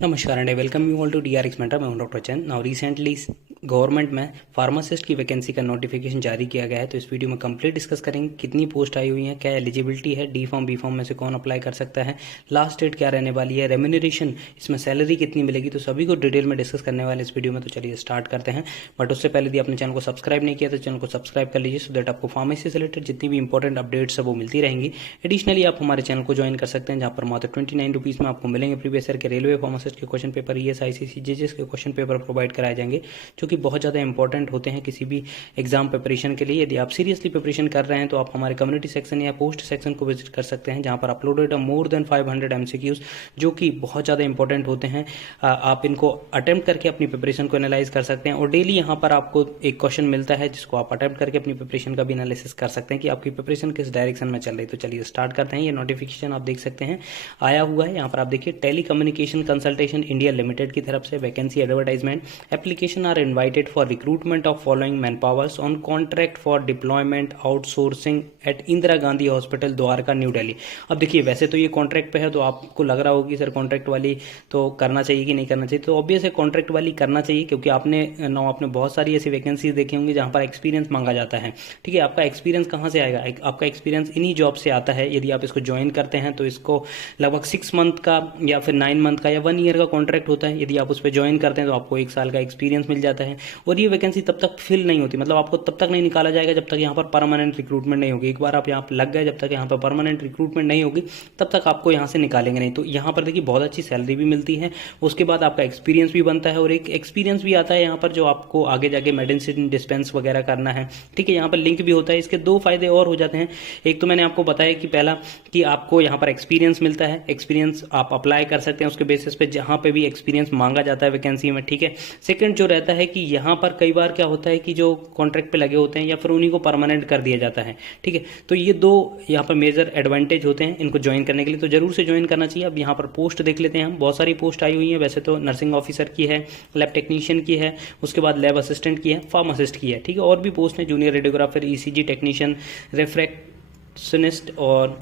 नमस्कार and welcome you all to DRX mentor. मैं हूं doctor Chand. Now recently government में फार्मासिस्ट की वैकेंसी का नोटिफिकेशन जारी किया गया है, तो इस वीडियो में कंप्लीट डिस्कस करेंगे कितनी पोस्ट आई हुई है, क्या एलिजिबिलिटी है, डी फॉर्म बी फॉर्म में से कौन अप्लाई कर सकता है, लास्ट डेट क्या रहने वाली है, रेम्यूनरेशन इसमें सैलरी कितनी मिलेगी, तो सभी को डिटेल में डिस्कस करने वाले इस वीडियो में। तो चलिए स्टार्ट करते हैं। बट उससे पहले यदि आपने चैनल को सब्सक्राइब नहीं किया तो चैनल को सब्सक्राइब कर लीजिए, सो दैट आपको फार्मेसी से रिलेटेड जितनी भी इंपॉर्टेंट अपडेट्स है वो मिलती रहेंगी। एडिशनली आप हमारे चैनल को ज्वाइन कर सकते हैं, जहाँ पर मात्र 29 रुपीज़ में आपको मिलेंगे प्रीवियस ईयर के रेलवे फार्मासिस्ट के क्वेश्चन पेपर, ICC JJS के क्वेश्चन पेपर प्रोवाइड कराए जाएंगे, जो कि बहुत ज़्यादा इंपॉर्टेंट होते हैं किसी भी एग्जाम प्रिपरेशन के लिए। यदि आप सीरियसली प्रिपरेशन कर रहे हैं तो आप हमारे कम्युनिटी सेक्शन या पोस्ट सेक्शन को विजिट कर सकते हैं, जहां पर अपलोडेड मोर देन 500 MCQs, जो कि बहुत ज़्यादा इंपॉर्टेंट होते हैं। आप इनको अटेम्प्ट करके अपनी प्रिपरेशन को एनालाइज कर सकते हैं, और डेली यहाँ पर आपको एक क्वेश्चन मिलता है जिसको आप अटेम्प्ट करके अपनी प्रिपरेशन का भी एनालिसिस कर सकते हैं कि आपकी प्रिपरेशन किस डायरेक्शन में चल रही है। तो चलिए स्टार्ट करते हैं। ये नोटिफिकेशन आप देख सकते हैं आया हुआ है, यहाँ पर आप देखिए telecommunication consultation India limited की तरफ से vacancy advertisement. Application are invited for recruitment of following man powers on contract for deployment outsourcing at Indira Gandhi hospital Dwarka New Delhi. अब देखिए, वैसे तो ये कॉन्ट्रैक्ट पे है, तो आपको लग रहा होगा कि सर कॉन्ट्रैक्ट वाली तो करना चाहिए कि नहीं करना चाहिए। तो ऑब्वियस है कॉन्ट्रैक्ट वाली करना चाहिए, क्योंकि आपने बहुत सारी ऐसी वैकेंसीज देखी होंगी जहां पर एक्सपीरियंस मांगा जाता है। ठीक है, आपका एक्सपीरियंस कहाँ से आएगा? आपका एक्सपीरियंस इन्हीं जॉब से आता है। यदि आप इसको ज्वाइन करते हैं तो इसको लगभग 6 मंथ का या फिर 9 मंथ का या 1 ईयर का कॉन्ट्रैक्ट होता है। यदि आप उस पर ज्वाइन करते हैं तो आपको 1 साल का एक्सपीरियंस मिल जाता है, और ये वैकेंसी तब तक फिल नहीं होती, मतलब आपको तब तक नहीं निकाला जाएगा जब तक यहाँ पर परमानेंट रिक्रूटमेंट नहीं होगी। एक बार आप यहाँ पर लग गए, जब तक यहाँ पर परमानेंट रिक्रूटमेंट नहीं होगी तब तक आपको यहाँ से निकालेंगे नहीं। तो यहाँ पर देखिए बहुत अच्छी सैलरी भी मिलती है, उसके बाद आपका एक्सपीरियंस भी बनता है, और एक एक्सपीरियंस भी आता है यहाँ पर जो आपको आगे जाके मेडिसिन डिस्पेंस वगैरह करना है। ठीक है, यहाँ पर लिंक भी होता है। इसके 2 फायदे और हो जाते हैं। एक तो मैंने आपको बताया कि पहला कि आपको यहाँ पर एक्सपीरियंस मिलता है, एक्सपीरियंस आप अप्लाई कर सकते हैं उसके बेसिस पे जहाँ पे भी एक्सपीरियंस मांगा जाता है वैकेंसी में। ठीक है, सेकंड जो रहता है कि यहाँ पर कई बार क्या होता है कि जो कॉन्ट्रैक्ट पे लगे होते हैं या फिर उन्हीं को परमानेंट कर दिया जाता है। ठीक है, तो ये 2 यहाँ पर मेजर एडवांटेज होते हैं इनको ज्वाइन करने के लिए, तो जरूर से ज्वाइन करना चाहिए। अब यहाँ पर पोस्ट देख लेते हैं हम। बहुत सारी पोस्ट आई हुई है, वैसे तो नर्सिंग ऑफिसर की है, लैब टेक्नीशियन की है, उसके बाद लैब असिस्टेंट की है, फार्मासिस्ट की है। ठीक है, और भी पोस्ट है, जूनियर रेडियोग्राफर, ECG टेक्नीशियन, रेफ्रैक्शनिस्ट और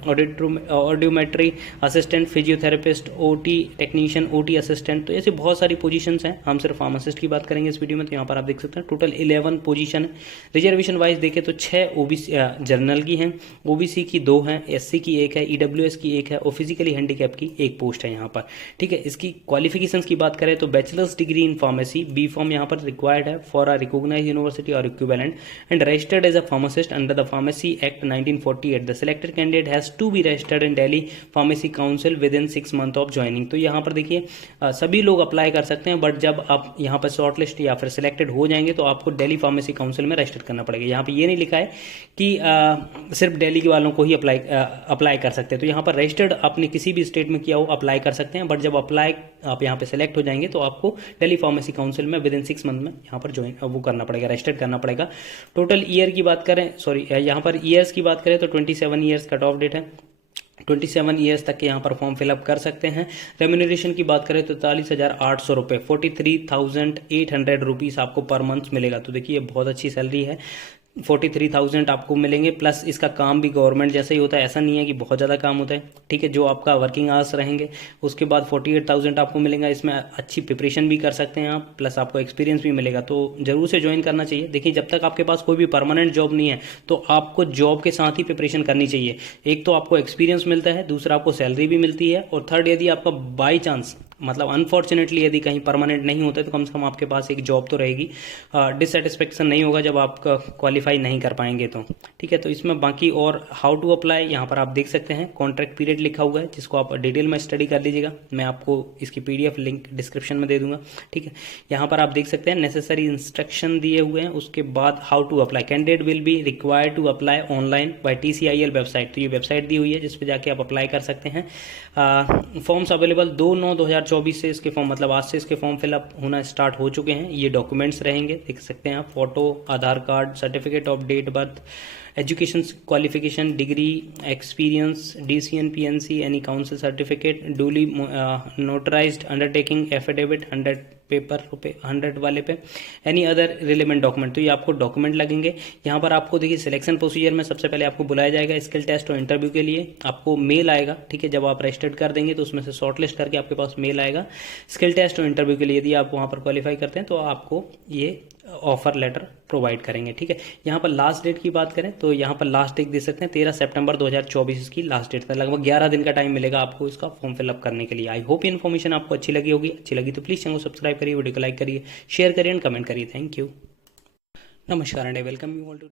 audiometry assistant, physiotherapist, OT technician, OT assistant. तो ऐसे बहुत सारी पोजीशंस हैं। हम सिर्फ फार्मासिस्ट की बात करेंगे इस वीडियो में। तो यहाँ पर आप देख सकते हैं टोटल 11 पोजीशन है। रिजर्वेशन वाइज देखें तो 6 OBC जनरल की हैं, OBC की 2 हैं, SC की 1 है, EWS की 1 है, और फिजिकली हैंडीकैप की 1 पोस्ट है यहाँ पर। ठीक है, इसकी क्वालिफिकेशंस की बात करें तो bachelors degree in pharmacy, B pharm यहाँ पर रिक्वायर्ड है फॉर अ रिकॉग्नाइज्ड यूनिवर्सिटी और equivalent, and registered as a pharmacist under the pharmacy act 1948। The selected candidate has to be registered in Delhi Pharmacy Council within 6 months of joining। तो यहाँ पर देखिए सभी लोग अप्लाई कर सकते हैं, बट जब आप यहाँ पर शॉर्टलिस्ट या फिर सिलेक्टेड हो जाएंगे तो आपको दिल्ली फार्मेसी काउंसिल में रजिस्टर करना पड़ेगा। यहाँ पे ये नहीं लिखा है कि सिर्फ दिल्ली के वालों को ही अप्लाई कर सकते हैं। तो यहाँ पर रजिस्टर्ड आपने किसी भी स्टेट में किया हो अप्लाई कर सकते हैं, बट जब आप यहाँ पे सेलेक्ट हो जाएंगे तो आपको दिल्ली फार्मेसी काउंसिल में विद इन 6 मंथ में यहाँ पर ज्वाइन वो करना पड़ेगा, रजिस्टर करना पड़ेगा। टोटल ईयर की बात करें, यहाँ पर ईयर्स की बात करें तो 27 ईयर्स कट ऑफ डेट है। 27 ईयर्स तक के यहाँ पर फॉर्म फिलअप कर सकते हैं। रेम्यूनरेशन की बात करें तो 43,800 रुपये, 43,800 रुपीज़ आपको पर मंथ मिलेगा। तो देखिए बहुत अच्छी सैलरी है। 43,000 आपको मिलेंगे, प्लस इसका काम भी गवर्नमेंट जैसा ही होता है, ऐसा नहीं है कि बहुत ज़्यादा काम होता है। ठीक है, जो आपका वर्किंग आवर्स रहेंगे। उसके बाद 48,000 आपको मिलेगा। इसमें अच्छी प्रिपरेशन भी कर सकते हैं आप, प्लस आपको एक्सपीरियंस भी मिलेगा। तो जरूर से ज्वाइन करना चाहिए। देखिए, जब तक आपके पास कोई भी परमानेंट जॉब नहीं है तो आपको जॉब के साथ ही प्रिपरेशन करनी चाहिए। एक तो आपको एक्सपीरियंस मिलता है, दूसरा आपको सैलरी भी मिलती है, और थर्ड यदि आपका बाई चांस मतलब अनफॉर्चुनेटली यदि कहीं परमानेंट नहीं होता है तो कम से कम आपके पास एक जॉब तो रहेगी। डिससेटिस्फेक्शन नहीं होगा जब आप क्वालिफाई नहीं कर पाएंगे तो। ठीक है, तो इसमें बाकी और हाउ टू अप्लाई यहाँ पर आप देख सकते हैं। कॉन्ट्रैक्ट पीरियड लिखा हुआ है, जिसको आप डिटेल में स्टडी कर लीजिएगा। मैं आपको इसकी PDF लिंक डिस्क्रिप्शन में दे दूंगा। ठीक है, यहाँ पर आप देख सकते हैं नेसेसरी इंस्ट्रक्शन दिए हुए हैं। उसके बाद how to apply, candidate will be required to apply online by TCIL website. तो ये वेबसाइट दी हुई है जिस पर जाके आप अप्लाई कर सकते हैं। फॉर्म्स अवेलेबल 2/9/2024 से इसके फॉर्म, मतलब आज से इसके फॉर्म फिलअप होना स्टार्ट हो चुके हैं। ये डॉक्यूमेंट्स रहेंगे, देख सकते हैं आप, photo, Aadhaar card, certificate of date birth, education qualification, degree, experience, DCN PNC, any council certificate, duly notarised undertaking affidavit 100 paper पे 100 वाले पे, एनी अदर रिलेवेंट डॉक्यूमेंट। तो ये आपको डॉक्यूमेंट लगेंगे। यहाँ पर आपको देखिए सिलेक्शन प्रोसीजर में सबसे पहले आपको बुलाया जाएगा स्किल टेस्ट और इंटरव्यू के लिए। आपको मेल आएगा, ठीक है, जब आप रजिस्टर्ड कर देंगे तो उसमें से शॉर्टलिस्ट करके आपके पास मेल आएगा स्किल टेस्ट और इंटरव्यू के लिए। यदि आप वहाँ पर क्वालिफाई करते हैं तो आपको ये ऑफर लेटर प्रोवाइड करेंगे, ठीक है। यहाँ पर लास्ट डेट की बात करें तो यहाँ पर लास्ट डेट दे सकते हैं 13 सितंबर 2024 इसकी लास्ट डेट था। लगभग 11 दिन का टाइम मिलेगा आपको इसका फॉर्म फिलअप करने के लिए। आई होप ये इन्फॉर्मेशन आपको अच्छी लगी होगी। अच्छी लगी तो प्लीज़ चैनल को सब्सक्राइब करिए, वीडियो को लाइक करिए, शेयर करिए एंड कमेंट करिए। Thank you. नमस्कार and welcome you all to